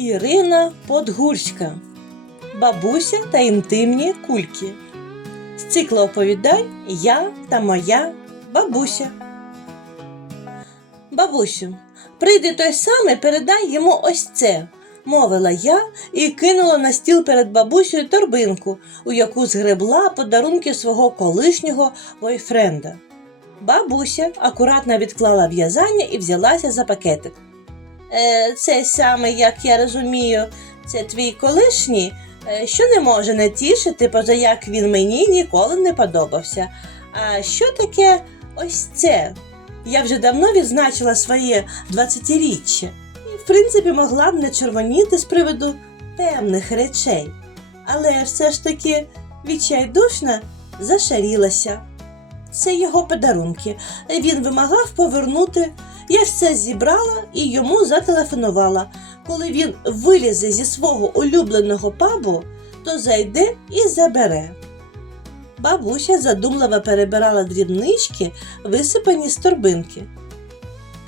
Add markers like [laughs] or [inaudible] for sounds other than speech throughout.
Ірина Подгурська Бабуся та інтимні кульки. З циклу оповідань Я та моя бабуся. Бабусю, прийде той самий, передай йому ось це, мовила я і кинула на стіл перед бабусею торбинку, у яку згребла подарунки свого колишнього бойфренда. Бабуся акуратно відклала в'язання і взялася за пакетик. Е, це саме, як я розумію, це твій колишній, е, що не може не тішити, поза як він мені ніколи не подобався. А що таке ось це? Я вже давно відзначила своє 20-річчя і, в принципі, могла б не червоніти з приводу певних речей. Але все ж таки відчайдушно зашарілася. Це його подарунки. Він вимагав повернути. Я все зібрала і йому зателефонувала. Коли він вилізе зі свого улюбленого пабу, то зайде і забере. Бабуся задумливо перебирала дрібнички, висипані з торбинки.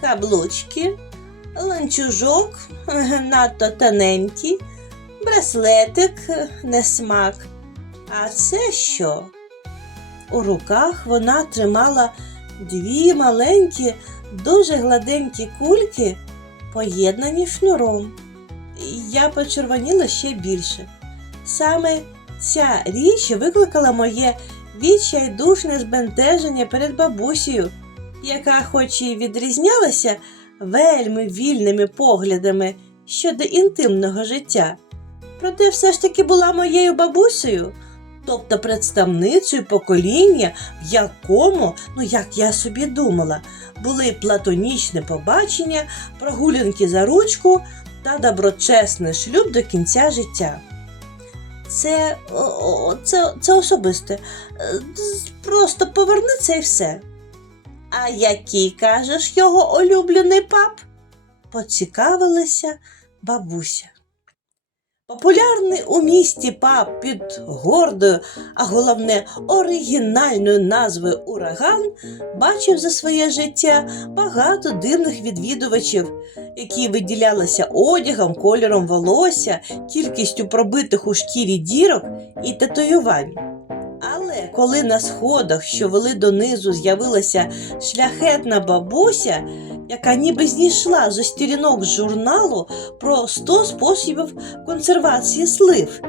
Каблучки, ланчужок [laughs] надто тоненький, браслетик несмак. А це що? У руках вона тримала дві маленькі, дуже гладенькі кульки, поєднані шнуром. Я почервоніла ще більше. Саме ця річ викликала моє відчайдушне збентеження перед бабусею, яка, хоч і відрізнялася вельми вільними поглядами щодо інтимного життя, проте все ж таки була моєю бабусею, тобто представницею покоління, в якому, ну як я собі думала, були платонічне побачення, прогулянки за ручку та доброчесний шлюб до кінця життя. Це, це, це особисте. Е, Просто поверни це і все. А який, кажеш, його улюблений пап? Поцікавилася бабуся. Популярний у місті паб під гордою, а головне оригінальною назвою Ураган бачив за своє життя багато дивних відвідувачів, які виділялися одягом, кольором волосся, кількістю пробитих у шкірі дірок і татуювань. Але коли на сходах, що вели донизу, з'явилася шляхетна бабуся, яка ніби зійшла зі сторінок журналу про 100 способів консервації слив.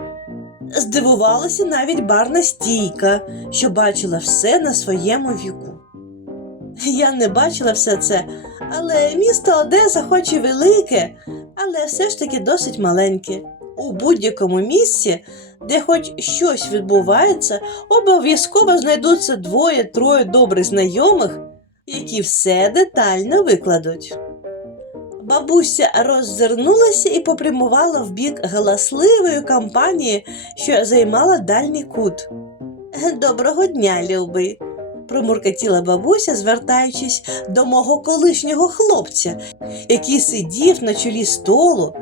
Здивувалася навіть барна стійка, що бачила все на своєму віку. Я не бачила все це, але місто Одеса хоч і велике, але все ж таки досить маленьке. У будь-якому місці, де хоч щось відбувається, обов'язково знайдуться двоє-троє добрих знайомих, які все детально викладуть. Бабуся роззирнулася і попрямувала в бік галасливої компанії, що займала дальній кут. Доброго дня, любий, промуркотіла бабуся, звертаючись до мого колишнього хлопця, який сидів на чолі столу.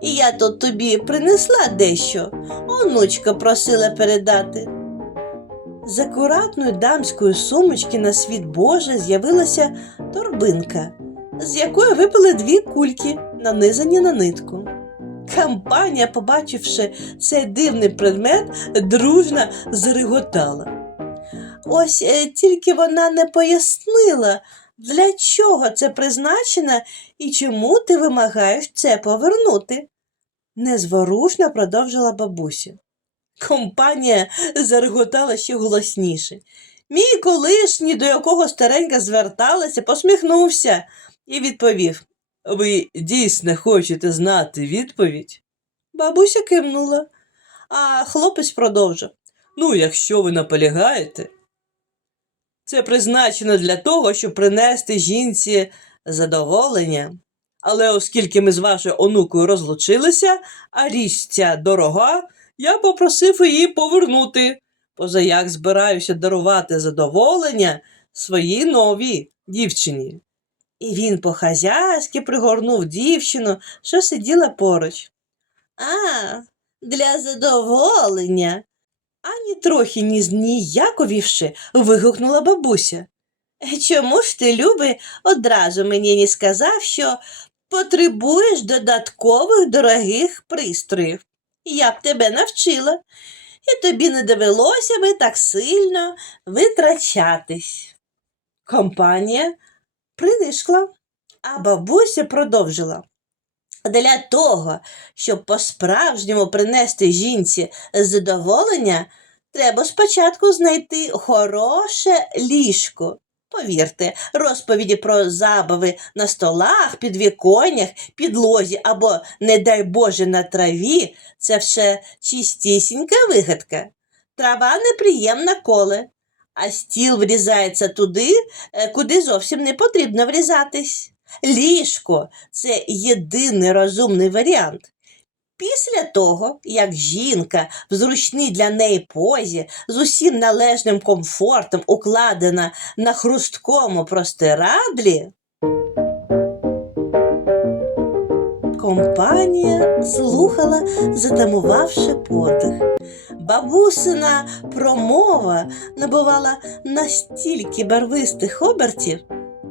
І я тут тобі принесла дещо, онучка просила передати. З акуратної дамської сумочки на світ Боже з'явилася торбинка, з якої випали дві кульки, нанизані на нитку. Компанія, побачивши цей дивний предмет, дружно зареготала. Ось е, тільки вона не пояснила, для чого це призначено і чому ти вимагаєш це повернути. Незворушно продовжила бабуся. Компанія зареготала ще голосніше. Мій колишній, до якого старенька зверталася, посміхнувся і відповів: Ви дійсно хочете знати відповідь? Бабуся кивнула, а хлопець продовжив. Ну, якщо ви наполягаєте. Це призначено для того, щоб принести жінці задоволення. Але оскільки ми з вашою онукою розлучилися, а річ ця дорога, я попросив її повернути, поза як збираюся дарувати задоволення своїй новій дівчині. І він по-хазяйськи пригорнув дівчину, що сиділа поруч. А, для задоволення. Ані трохи ні зніяковівши, вигукнула бабуся. Чому ж ти, любий, одразу мені не сказав, що потребуєш додаткових дорогих пристроїв. Я б тебе навчила, і тобі не довелося би так сильно витрачатись. Компанія принишкла, а бабуся продовжила. Для того, щоб по-справжньому принести жінці задоволення, треба спочатку знайти хороше ліжко. Повірте, розповіді про забави на столах, підвіконнях, підлозі або, не дай Боже, на траві це все чистісінька вигадка. Трава неприємна коле, а стіл врізається туди, е, куди зовсім не потрібно врізатись. Ліжко це єдиний розумний варіант. Після того, як жінка в зручній для неї позі з усім належним комфортом укладена на хрусткому простирадлі, компанія слухала, затамувавши подих. Бабусина промова набувала настільки барвистих обертів,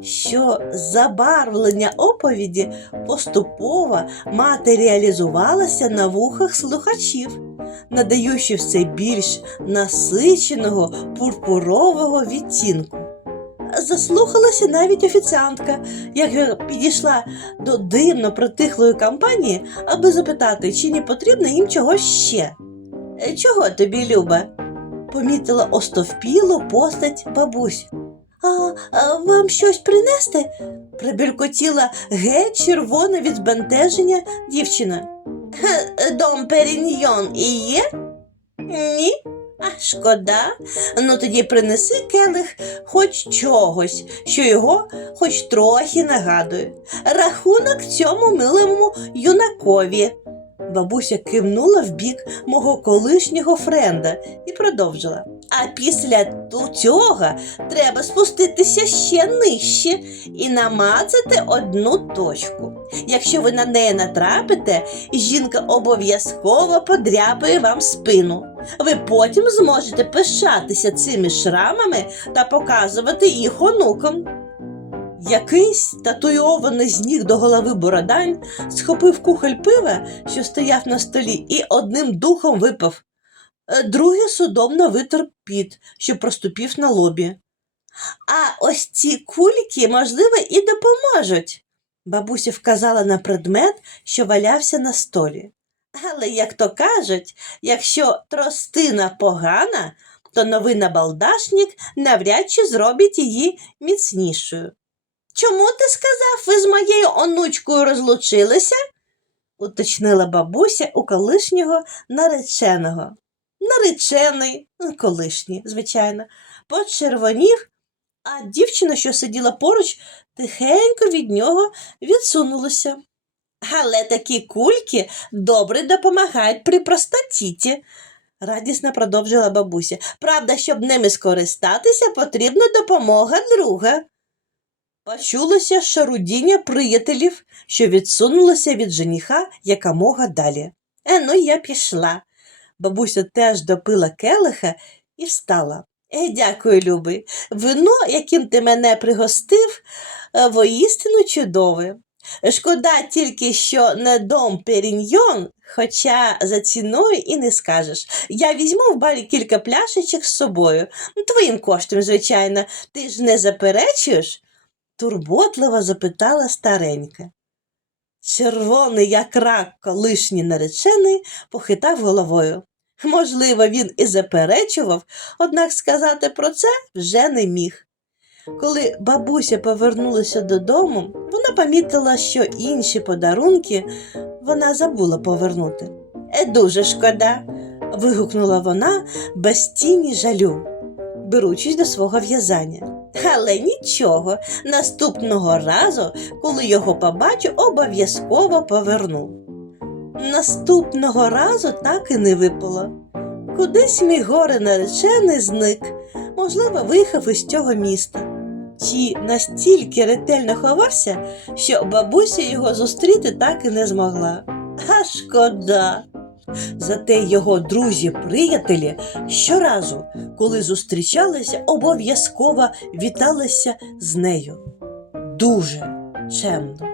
що забарвлення оповіді поступово матеріалізувалося на вухах слухачів, надаючи все більш насиченого пурпурового відтінку. Заслухалася навіть офіціантка, як підійшла до дивно притихлої компанії, аби запитати, чи не потрібно їм чогось ще. «Е, Чого тобі, Люба? помітила остовпілу постать бабусь. А, а вам щось принести? прибіркотіла геть червона від збентеження дівчина. Дом Періньйон і є? Ні. А шкода. Ну тоді принеси келих хоч чогось, що його хоч трохи нагадує. Рахунок цьому милому юнакові. Бабуся кивнула в бік мого колишнього френда і продовжила. А після цього треба спуститися ще нижче і намацати одну точку. Якщо ви на неї натрапите, жінка обов'язково подряпає вам спину. Ви потім зможете пишатися цими шрамами та показувати їх онукам. Якийсь татуйований з ніг до голови бородань схопив кухоль пива, що стояв на столі, і одним духом випав. Е, Другий судомно витер піт, що проступів на лобі. А ось ці кульки, можливо, і допоможуть. Бабуся вказала на предмет, що валявся на столі. Але, як то кажуть, якщо тростина погана, то новий набалдашник навряд чи зробить її міцнішою. Чому ти сказав, ви з моєю онучкою розлучилися? уточнила бабуся у колишнього нареченого. Наречений, колишній, звичайно, почервонів, а дівчина, що сиділа поруч, тихенько від нього відсунулася. Але такі кульки добре допомагають при простатіті, радісно продовжила бабуся. Правда, щоб ними скористатися, потрібна допомога друга. Почулося шарудіння приятелів, що відсунулося від жениха якомога далі. Е, ну я пішла. Бабуся теж допила келиха і встала. Е, дякую, любий. Вино, яким ти мене пригостив, е, воістину чудове. Шкода тільки, що не дом Періньйон, хоча за ціною і не скажеш. Я візьму в барі кілька пляшечок з собою. Ну, Твоїм коштом, звичайно, ти ж не заперечуєш? турботливо запитала старенька. Червоний, як рак, колишній наречений, похитав головою. Можливо, він і заперечував, однак сказати про це вже не міг. Коли бабуся повернулася додому, вона помітила, що інші подарунки вона забула повернути. Е, дуже шкода. вигукнула вона без тіні жалю, беручись до свого в'язання. Але нічого, наступного разу, коли його побачу, обов'язково поверну. Наступного разу так і не випало. Кудись мій горе наречений зник, можливо, виїхав із цього міста. Чи настільки ретельно ховався, що бабуся його зустріти так і не змогла. А шкода. Зате його друзі-приятелі щоразу, коли зустрічалися, обов'язково віталися з нею. Дуже чемно.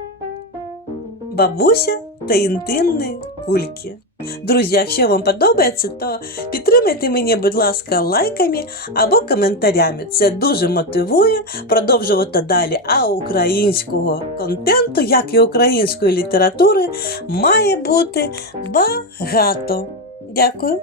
бабуся та інтимні кульки. Друзі, якщо вам подобається, то підтримайте мене, будь ласка, лайками або коментарями. Це дуже мотивує продовжувати далі. А українського контенту, як і української літератури, має бути багато. Дякую.